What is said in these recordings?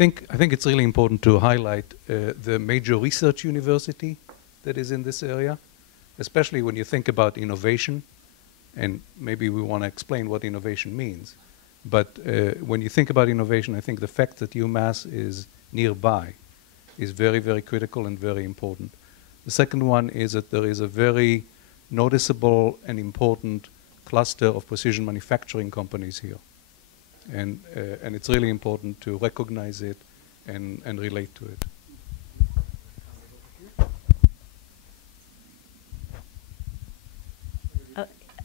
I think it's really important to highlight the major research university that is in this area, especially when you think about innovation, and maybe we want to explain what innovation means. But when you think about innovation, I think the fact that UMass is nearby is very, very critical and very important. The second one is that there is a very noticeable and important cluster of precision manufacturing companies here. And it's really important to recognize it and relate to it.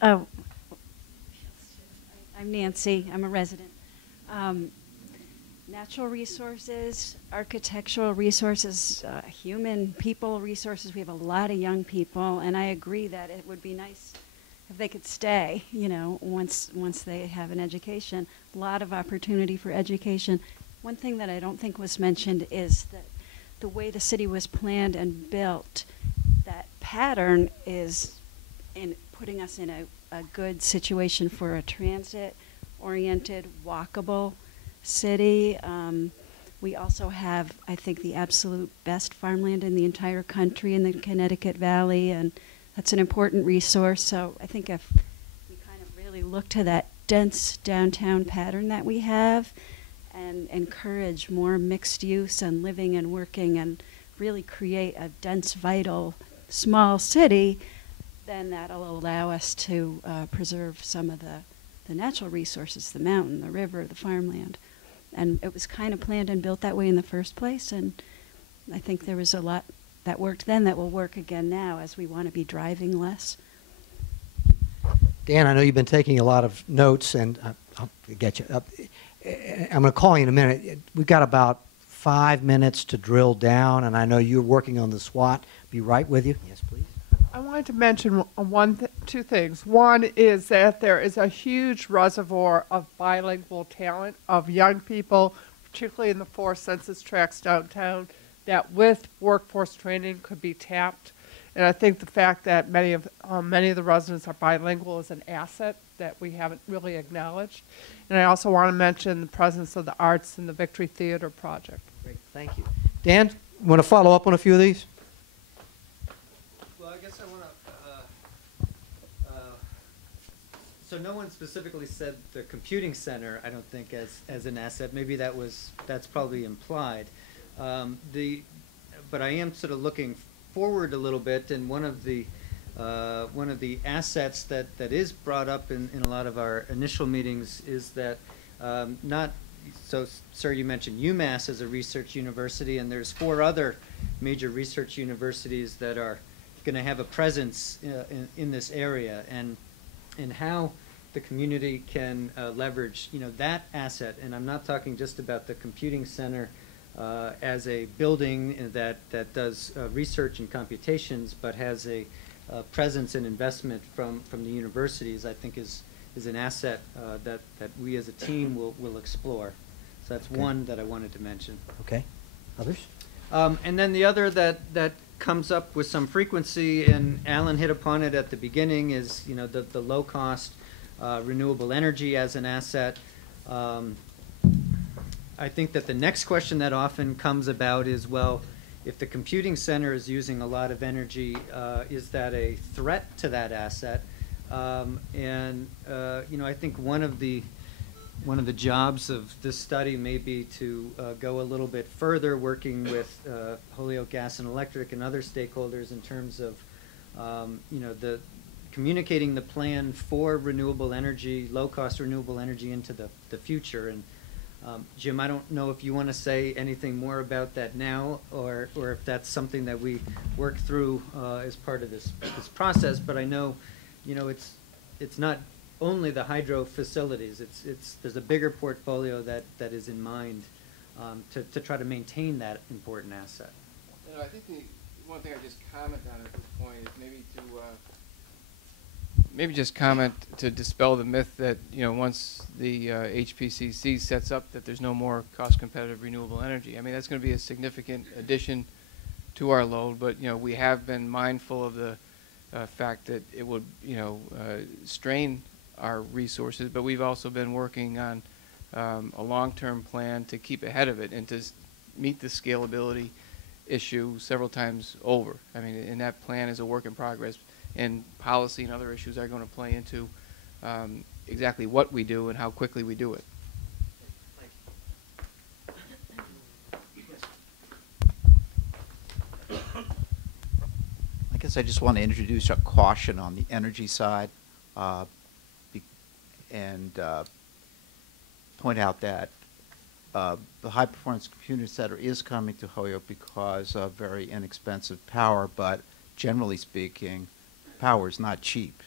I'm Nancy. I'm a resident. Natural resources, architectural resources, human people resources. We have a lot of young people, and I agree that it would be nice if they could stay, you know, once they have an education. A lot of opportunity for education. One thing that I don't think was mentioned is that the way the city was planned and built, that pattern is in putting us in a good situation for a transit-oriented, walkable city. We also have, I think, the absolute best farmland in the entire country in the Connecticut Valley, and that's an important resource. So I think if we kind of really look to that dense downtown pattern that we have and encourage more mixed use and living and working and really create a dense, vital, small city, then that'll allow us to preserve some of the natural resources, the mountain, the river, the farmland. And it was kind of planned and built that way in the first place, and I think there was a lot that worked then that will work again now as we want to be driving less. Dan, I know you've been taking a lot of notes, and I'll get you up. I'm going to call you in a minute. We've got about 5 minutes to drill down, and I know you're working on the SWOT. Be right with you. Yes, please. I wanted to mention two things. One is that there is a huge reservoir of bilingual talent of young people, particularly in the 4 census tracts downtown, that with workforce training could be tapped. And I think the fact that many of the residents are bilingual is an asset that we haven't really acknowledged. And I also want to mention the presence of the arts in the Victory Theater project. Great, thank you. Dan, you want to follow up on a few of these? Well, I guess I want to, so no one specifically said the computing center, I don't think, as an asset. Maybe that's probably implied. But I am sort of looking forward a little bit, and one of the assets that is brought up in a lot of our initial meetings is that so sir, you mentioned UMass as a research university, and there's 4 other major research universities that are going to have a presence in this area, and how the community can leverage that asset. And I'm not talking just about the computing center as a building that does research and computations, but has a presence and investment from the universities, I think is an asset that we as a team will explore. So that's one that I wanted to mention. Okay. Others? And then the other that comes up with some frequency, and Alan hit upon it at the beginning, is the low cost renewable energy as an asset. I think that the next question that often comes about is, well, if the computing center is using a lot of energy, is that a threat to that asset? I think one of the jobs of this study may be to go a little bit further, working with Holyoke Gas and Electric and other stakeholders in terms of the communicating the plan for renewable energy, low-cost renewable energy into the future. And Jim, I don't know if you want to say anything more about that now, or if that's something that we work through as part of this process. But I know, it's not only the hydro facilities. There's a bigger portfolio that is in mind to try to maintain that important asset. I think the one thing I just comment on at this point is maybe just comment to dispel the myth that once the HPCC sets up that there's no more cost-competitive renewable energy. I mean, that's going to be a significant addition to our load, but we have been mindful of the fact that it would strain our resources. But we've also been working on a long-term plan to keep ahead of it and to meet the scalability issue several times over. I mean, and that plan is a work in progress, and policy and other issues are going to play into exactly what we do and how quickly we do it. I guess I just want to introduce a caution on the energy side and point out that the High Performance Computing Center is coming to Holyoke because of very inexpensive power, but generally speaking, power is not cheap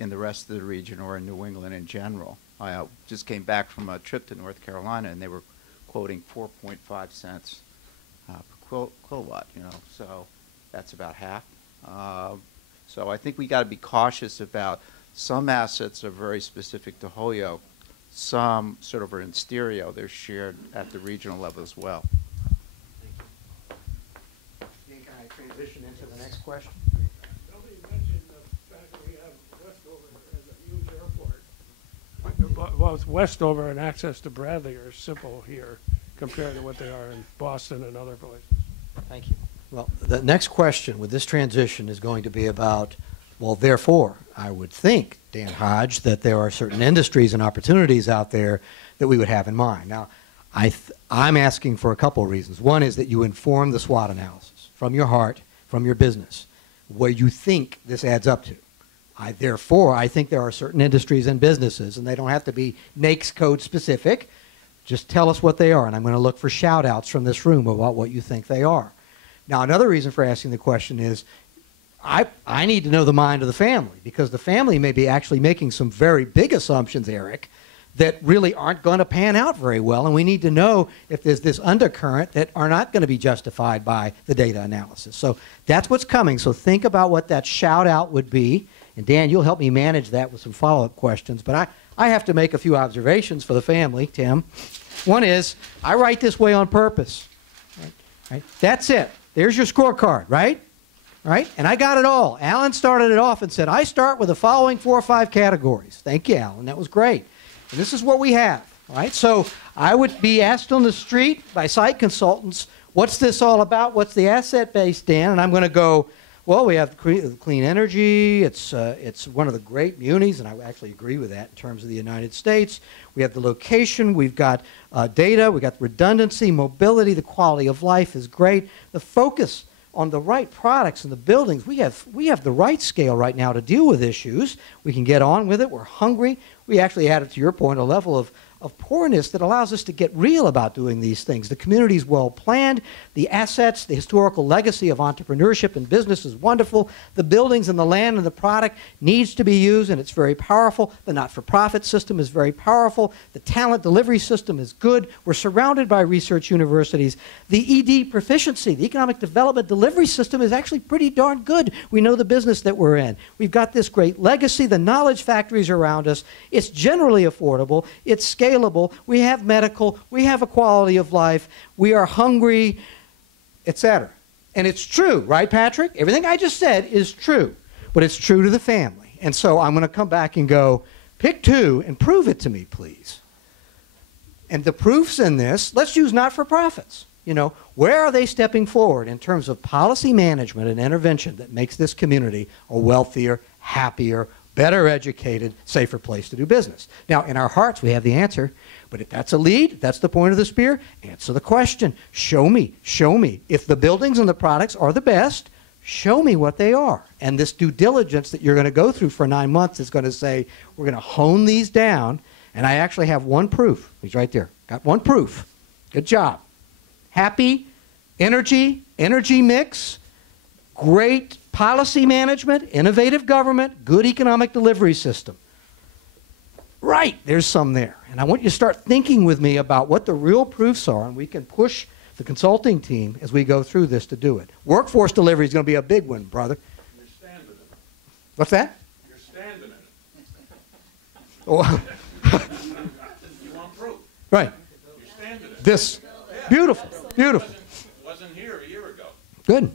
in the rest of the region or in New England in general. I just came back from a trip to North Carolina, and they were quoting 4.5 cents per kilowatt, so that's about half. So I think we got to be cautious about some assets are very specific to Holyoke. Some sort of are in stereo. They're shared at the regional level as well. Can I transition into the next question? Nobody mentioned the fact that we have Westover as a huge airport. Both Westover and access to Bradley are simple here compared to what they are in Boston and other places. Thank you. Well, the next question with this transition is going to be about, well, therefore, I would think, Dan Hodge, that there are certain industries and opportunities out there that we would have in mind. Now, I'm asking for a couple of reasons. One is that you inform the SWOT analysis from your heart, from your business, what you think this adds up to. Therefore, I think there are certain industries and businesses, and they don't have to be NAICS code specific. Just tell us what they are, and I'm going to look for shout-outs from this room about what you think they are. Now, another reason for asking the question is I need to know the mind of the family, because the family may be actually making some very big assumptions, Eric, that really aren't going to pan out very well, and we need to know if there's this undercurrent that are not going to be justified by the data analysis. So that's what's coming. So think about what that shout-out would be, and Dan, you'll help me manage that with some follow-up questions. But I have to make a few observations for the family, Tim. One is, I write this way on purpose. Right? That's it. There's your scorecard, right? Right? And I got it all. Alan started it off and said, I start with the following 4 or 5 categories. Thank you, Alan. That was great. And this is what we have, right? So I would be asked on the street by site consultants, what's this all about? What's the asset base, Dan? And I'm going to go, well, we have clean energy. It's one of the great munis, and I actually agree with that in terms of the United States. We have the location. We've got data. We've got redundancy, mobility. The quality of life is great. The focus on the right products and the buildings. We have the right scale right now to deal with issues. We can get on with it. We're hungry. We actually added, to your point, a level of poorness that allows us to get real about doing these things. The community is well planned. The assets, the historical legacy of entrepreneurship and business is wonderful. The buildings and the land and the product needs to be used, and it's very powerful. The not-for-profit system is very powerful. The talent delivery system is good. We're surrounded by research universities. The ED proficiency, the economic development delivery system, is actually pretty darn good. We know the business that we're in. We've got this great legacy. The knowledge factories around us. It's generally affordable. It's scalable. We have medical. We have a quality of life. We are hungry, etc. And it's true, right, Patrick? Everything I just said is true, but it's true to the family. And so I'm going to come back and go, pick 2 and prove it to me, please. And the proof's in this. Let's use not-for-profits. Where are they stepping forward in terms of policy management and intervention that makes this community a wealthier, happier, better educated, safer place to do business? Now, in our hearts, we have the answer. But if that's a lead, if that's the point of the spear, answer the question. Show me. Show me. If the buildings and the products are the best, show me what they are. And this due diligence that you're going to go through for 9 months is going to say, we're going to hone these down. And I actually have one proof. He's right there. Got one proof. Good job. Happy, energy mix, great policy management, innovative government, good economic delivery system. Right, there's some there. And I want you to start thinking with me about what the real proofs are, and we can push the consulting team as we go through this to do it. Workforce delivery is going to be a big one, brother. You're standing in it. What's that? You're standing in it. Oh. You want proof. Right. You're standing in it. This. Beautiful. Beautiful. Wasn't here a year ago. Good.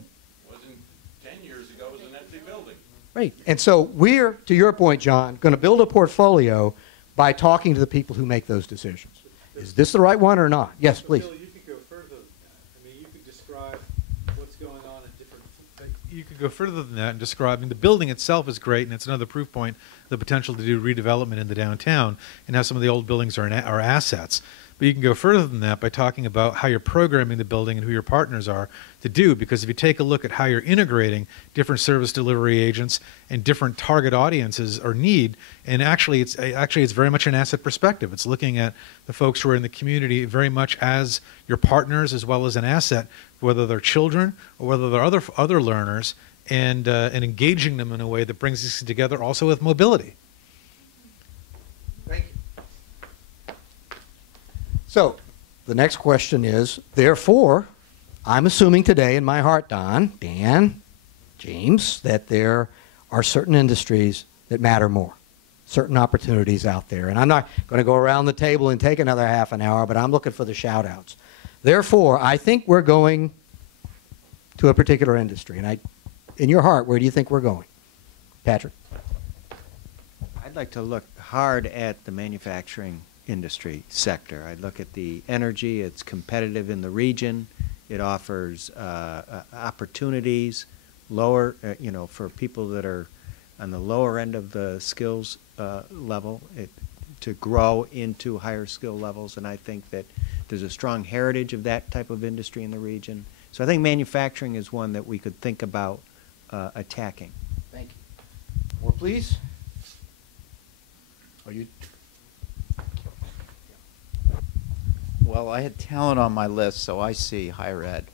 Wasn't 10 years ago. It was an empty building. Right. And so we're, to your point, John, going to build a portfolio by talking to the people who make those decisions. Is this the right one or not? Yes, please. Bill, you could go further than that. I mean, you could describe what's going on in different. You could go further than that and describe. I mean, the building itself is great, and it's another proof point. The potential to do redevelopment in the downtown and how some of the old buildings are assets. But you can go further than that by talking about how you're programming the building and who your partners are to do. Because if you take a look at how you're integrating different service delivery agents and different target audiences or need, and actually it's very much an asset perspective. It's looking at the folks who are in the community very much as your partners as well as an asset, whether they're children or whether they're other learners, and engaging them in a way that brings us together also with mobility. Thank you. So, the next question is, therefore, I'm assuming today in my heart, Dan, James, that there are certain industries that matter more, certain opportunities out there. And I'm not going to go around the table and take another half an hour, but I'm looking for the shout-outs. Therefore, I think we're going to a particular industry. And in your heart, where do you think we're going? Patrick? I'd like to look hard at the manufacturing industry sector. I'd look at the energy. It's competitive in the region. It offers opportunities, lower, for people that are on the lower end of the skills level, to grow into higher skill levels. And I think that there's a strong heritage of that type of industry in the region. So I think manufacturing is one that we could think about attacking. Thank you. More, please. Are you? Well, I had talent on my list, so I see higher ed.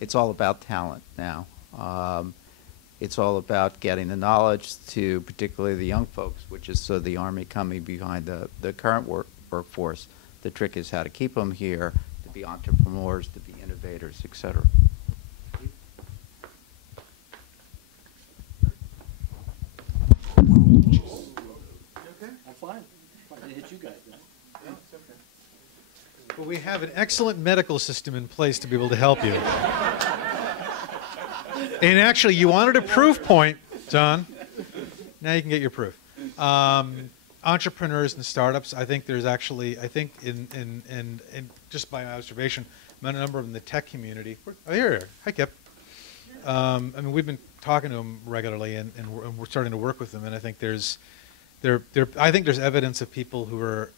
It's all about talent now. It's all about getting the knowledge to particularly the young folks, which is the Army coming behind the current workforce. The trick is how to keep them here, to be entrepreneurs, to be innovators, et cetera. I'm fine. I hit you guys. Well, we have an excellent medical system in place to be able to help you. And actually, you wanted a proof point, John. Now you can get your proof. Entrepreneurs and startups, I think there's actually, in just by my observation, a number of them in the tech community. Oh, here. Hi, Kip. I mean, we've been talking to them regularly, and we're starting to work with them. And I think there's evidence of people who are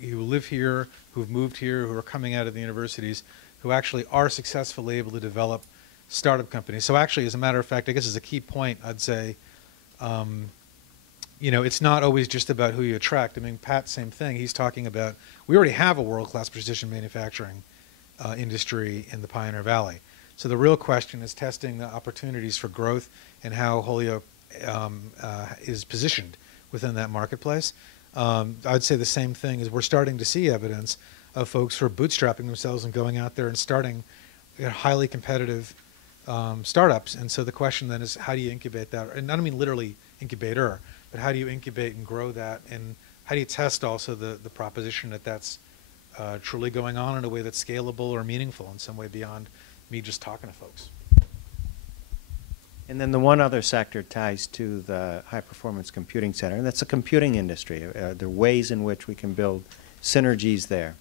who live here, who've moved here, who are coming out of the universities, who actually are successfully able to develop startup companies. So actually, as a matter of fact, I guess as a key point, I'd say, it's not always just about who you attract. I mean, Pat, same thing. He's talking about, we already have a world-class precision manufacturing industry in the Pioneer Valley. So the real question is testing the opportunities for growth and how Holyoke is positioned within that marketplace. I'd say the same thing is we're starting to see evidence of folks who are bootstrapping themselves and going out there and starting highly competitive startups. And so the question then is, how do you incubate that? And I don't mean literally incubator, but how do you incubate and grow that? And how do you test also the proposition that that's truly going on in a way that's scalable or meaningful in some way beyond me just talking to folks? And then the one other sector ties to the high-performance computing center, and that's the computing industry. There are ways in which we can build synergies there.